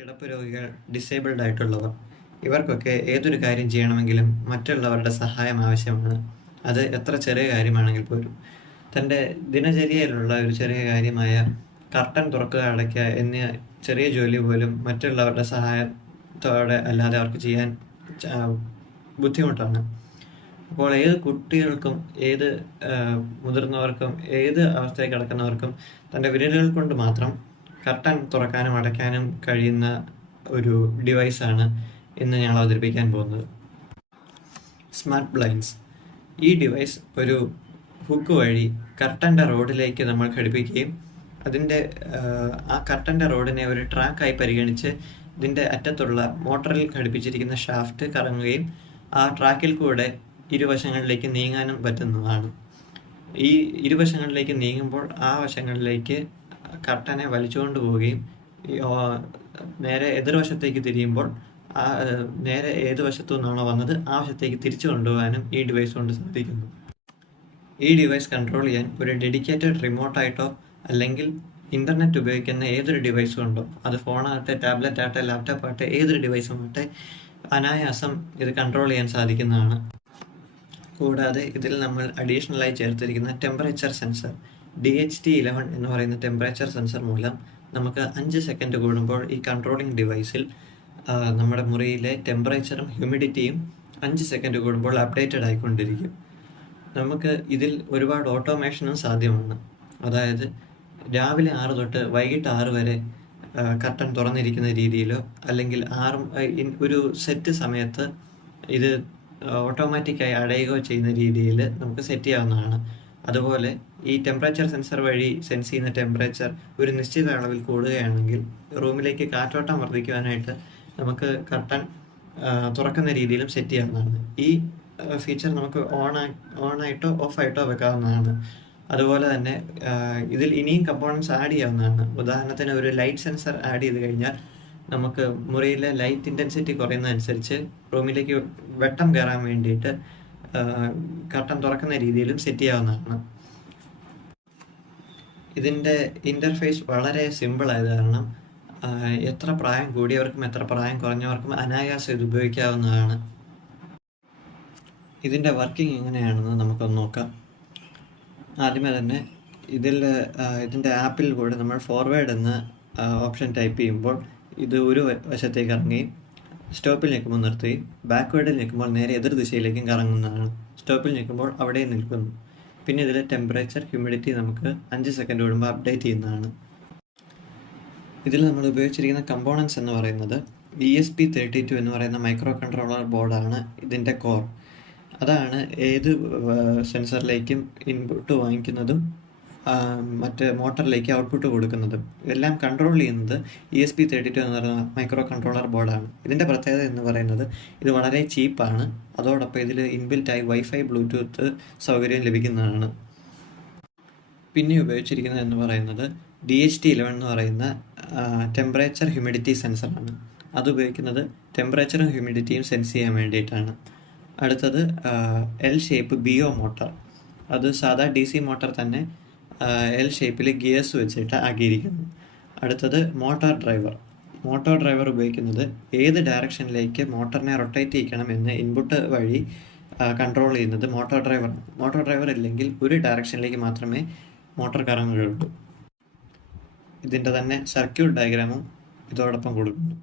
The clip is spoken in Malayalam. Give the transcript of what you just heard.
കിടപ്പ് രോഗികൾ, ഡിസേബിൾഡ് ആയിട്ടുള്ളവർ ഇവർക്കൊക്കെ ഏതൊരു കാര്യം ചെയ്യണമെങ്കിലും മറ്റുള്ളവരുടെ സഹായം ആവശ്യമാണ്. അത് എത്ര ചെറിയ കാര്യമാണെങ്കിൽ പോലും. തൻ്റെ ദിനചര്യയിലുള്ള ഒരു ചെറിയ കാര്യമായ കർട്ടൻ തുറക്കുക, അടയ്ക്കുക എന്നീ ചെറിയ ജോലി പോലും മറ്റുള്ളവരുടെ സഹായത്തോടെ അല്ലാതെ അവർക്ക് ചെയ്യാൻ ബുദ്ധിമുട്ടാണ്. അപ്പോൾ ഏത് കുട്ടികൾക്കും, ഏത് മുതിർന്നവർക്കും, ഏത് അവസ്ഥയിൽ കിടക്കുന്നവർക്കും തൻ്റെ വിരലുകൾ കൊണ്ട് മാത്രം കർട്ടൻ തുറക്കാനും അടയ്ക്കാനും കഴിയുന്ന ഒരു ഡിവൈസാണ് ഇന്ന് ഞങ്ങൾ അവതരിപ്പിക്കാൻ പോകുന്നത്. Smart blinds. ഈ ഡിവൈസ് ഒരു ഹുക്ക് വഴി കർട്ടൻ്റെ റോഡിലേക്ക് നമ്മൾ ഘടിപ്പിക്കുകയും ആ കർട്ടൻ്റെ റോഡിനെ ഒരു ട്രാക്കായി പരിഗണിച്ച് ഇതിൻ്റെ അറ്റത്തുള്ള മോട്ടറിൽ ഘടിപ്പിച്ചിരിക്കുന്ന ഷാഫ്റ്റ് കറങ്ങുകയും ആ ട്രാക്കിൽ കൂടെ ഇരുവശങ്ങളിലേക്ക് നീങ്ങാനും പറ്റുന്നതാണ്. ഈ ഇരുവശങ്ങളിലേക്ക് നീങ്ങുമ്പോൾ ആ വശങ്ങളിലേക്ക് കർട്ടനെ വലിച്ചുകൊണ്ട് പോവുകയും നേരെ എതിർവശത്തേക്ക് തിരിയുമ്പോൾ നേരെ ഏത് വശത്തു നിന്നാണോ വന്നത് ആ വശത്തേക്ക് തിരിച്ചു കൊണ്ടുപോകാനും ഈ ഡിവൈസ് കൊണ്ട് സാധിക്കുന്നു. ഈ ഡിവൈസ് കൺട്രോൾ ചെയ്യാൻ ഒരു ഡെഡിക്കേറ്റഡ് റിമോട്ടായിട്ടോ അല്ലെങ്കിൽ ഇൻ്റർനെറ്റ് ഉപയോഗിക്കുന്ന ഏതൊരു ഡിവൈസും ഉണ്ടോ, അത് ഫോണാകട്ടെ, ടാബ്ലറ്റ് ആകട്ടെ, ലാപ്ടോപ്പ് ആകട്ടെ, ഏതൊരു ഡിവൈസും ആകട്ടെ, അനായാസം ഇത് കൺട്രോൾ ചെയ്യാൻ സാധിക്കുന്നതാണ്. കൂടാതെ ഇതിൽ നമ്മൾ അഡീഷണലായി ചേർത്തിരിക്കുന്ന ടെമ്പറേച്ചർ സെൻസർ DHT11 എന്ന് പറയുന്ന ടെമ്പറേച്ചർ സെൻസർ മൂലം നമുക്ക് 5 സെക്കൻഡ് കൂടുമ്പോൾ ഈ കൺട്രോളിംഗ് ഡിവൈസിൽ നമ്മുടെ മുറിയിലെ ടെമ്പറേച്ചറും ഹ്യൂമിഡിറ്റിയും 5 സെക്കൻഡ് കൂടുമ്പോൾ അപ്ഡേറ്റഡ് ആയിക്കൊണ്ടിരിക്കും. നമുക്ക് ഇതിൽ ഒരുപാട് ഓട്ടോമേഷനും സാധ്യമാണ്. അതായത് രാവിലെ 6 തൊട്ട് വൈകിട്ട് 6 വരെ കർട്ടൻ തുറന്നിരിക്കുന്ന രീതിയിലോ, അല്ലെങ്കിൽ ഒരു സെറ്റ് സമയത്ത് ഇത് ഓട്ടോമാറ്റിക്കായി അടയുകയോ ചെയ്യുന്ന രീതിയിൽ നമുക്ക് സെറ്റ് ചെയ്യാവുന്നതാണ്. അതുപോലെ ഈ ടെമ്പറേച്ചർ സെൻസർ വഴി സെൻസ് ചെയ്യുന്ന ടെമ്പറേച്ചർ ഒരു നിശ്ചിത അളവിൽ കൂടുകയാണെങ്കിൽ റൂമിലേക്ക് കാറ്റോട്ടം വർദ്ധിക്കുവാനായിട്ട് നമുക്ക് കർട്ടൻ തുറക്കുന്ന രീതിയിലും സെറ്റ് ചെയ്യാവുന്നതാണ്. ഈ ഫീച്ചർ നമുക്ക് ഓണായിട്ടോ ഓഫായിട്ടോ വെക്കാവുന്നതാണ്. അതുപോലെ തന്നെ ഇതിൽ ഇനിയും കമ്പോണൻസ് ആഡ് ചെയ്യാവുന്നതാണ്. ഉദാഹരണത്തിന് ഒരു ലൈറ്റ് സെൻസർ ആഡ് ചെയ്ത് കഴിഞ്ഞാൽ നമുക്ക് മുറിയിലെ ലൈറ്റ് ഇൻറ്റൻസിറ്റി കുറയുന്നതനുസരിച്ച് റൂമിലേക്ക് വെട്ടം കയറാൻ വേണ്ടിയിട്ട് കർട്ടൻ തുറക്കുന്ന രീതിയിലും സെറ്റ് ചെയ്യാവുന്നതാണ്. ഇതിൻ്റെ ഇൻ്റർഫേസ് വളരെ സിമ്പിൾ ആയത് കാരണം എത്ര പ്രായം കൂടിയവർക്കും എത്ര പ്രായം കുറഞ്ഞവർക്കും അനായാസം ഇത് ഉപയോഗിക്കാവുന്നതാണ്. ഇതിൻ്റെ വർക്കിംഗ് എങ്ങനെയാണെന്ന് നമുക്കൊന്ന് നോക്കാം. ആദ്യമേ തന്നെ ഇതിൻ്റെ ആപ്പിൽ കൂടെ നമ്മൾ ഫോർവേഡ് എന്ന ഓപ്ഷൻ ടൈപ്പ് ചെയ്യുമ്പോൾ ഇത് ഒരു വശത്തേക്ക് ഇറങ്ങുകയും സ്റ്റോപ്പിൽ നിൽക്കുമ്പോൾ നിർത്തുകയും ബാക്ക്വേർഡിൽ നിൽക്കുമ്പോൾ നേരെ എതിർ ദിശയിലേക്കും കറങ്ങുന്നതാണ്. സ്റ്റോപ്പിൽ നിൽക്കുമ്പോൾ അവിടെ നിൽക്കുന്നു. പിന്നെ ഇതിൽ ടെമ്പറേച്ചർ, ഹ്യൂമിഡിറ്റി നമുക്ക് 5 സെക്കൻഡ് കൂടുമ്പോൾ അപ്ഡേറ്റ് ചെയ്യുന്നതാണ്. ഇതിൽ നമ്മൾ ഉപയോഗിച്ചിരിക്കുന്ന കമ്പോണൻസ് എന്ന് പറയുന്നത് ESP32 എന്ന് പറയുന്ന മൈക്രോ കൺട്രോളർ ബോർഡാണ് ഇതിൻ്റെ കോർ. അതാണ് ഏത് സെൻസറിലേക്കും ഇൻപുട്ട് വാങ്ങിക്കുന്നതും മറ്റ് മോട്ടറിലേക്ക് ഔട്ട്പുട്ട് കൊടുക്കുന്നതും. ഇതെല്ലാം കൺട്രോൾ ചെയ്യുന്നത് ESP32 എന്ന് പറയുന്ന മൈക്രോ കൺട്രോളർ ബോർഡാണ്. ഇതിൻ്റെ പ്രത്യേകത എന്ന് പറയുന്നത് ഇത് വളരെ ചീപ്പാണ്. അതോടൊപ്പം ഇതിൽ ഇൻബിൽറ്റായി വൈഫൈ, ബ്ലൂടൂത്ത് സൗകര്യം ലഭിക്കുന്നതാണ്. പിന്നെ ഉപയോഗിച്ചിരിക്കുന്നത് എന്ന് പറയുന്നത് DHT11 എന്ന് പറയുന്ന ടെമ്പറേച്ചർ ഹ്യൂമിഡിറ്റി സെൻസറാണ്. അത് ഉപയോഗിക്കുന്നത് ടെമ്പറേച്ചറും ഹ്യൂമിഡിറ്റിയും സെൻസ് ചെയ്യാൻ വേണ്ടിയിട്ടാണ്. അടുത്തത് L ഷേപ്പ് BO മോട്ടർ. അത് സാധാ DC മോട്ടർ തന്നെ L ഷേപ്പിൽ ഗിയേഴ്സ് വെച്ചിട്ട് ആക്കിയിരിക്കുന്നു. അടുത്തത് മോട്ടോർ ഡ്രൈവർ ഉപയോഗിക്കുന്നത് ഏത് ഡയറക്ഷനിലേക്ക് മോട്ടറിനെ റൊട്ടേറ്റ് ചെയ്യിക്കണം എന്ന് ഇൻപുട്ട് വഴി കൺട്രോൾ ചെയ്യുന്നത് മോട്ടോർ ഡ്രൈവർ ഇല്ലെങ്കിൽ ഒരു ഡയറക്ഷനിലേക്ക് മാത്രമേ മോട്ടോർ കറങ്ങുകയുള്ളൂ. ഇതിൻ്റെ തന്നെ സർക്യൂട്ട് ഡയഗ്രാമും ഇതോടൊപ്പം കൊടുക്കുന്നു.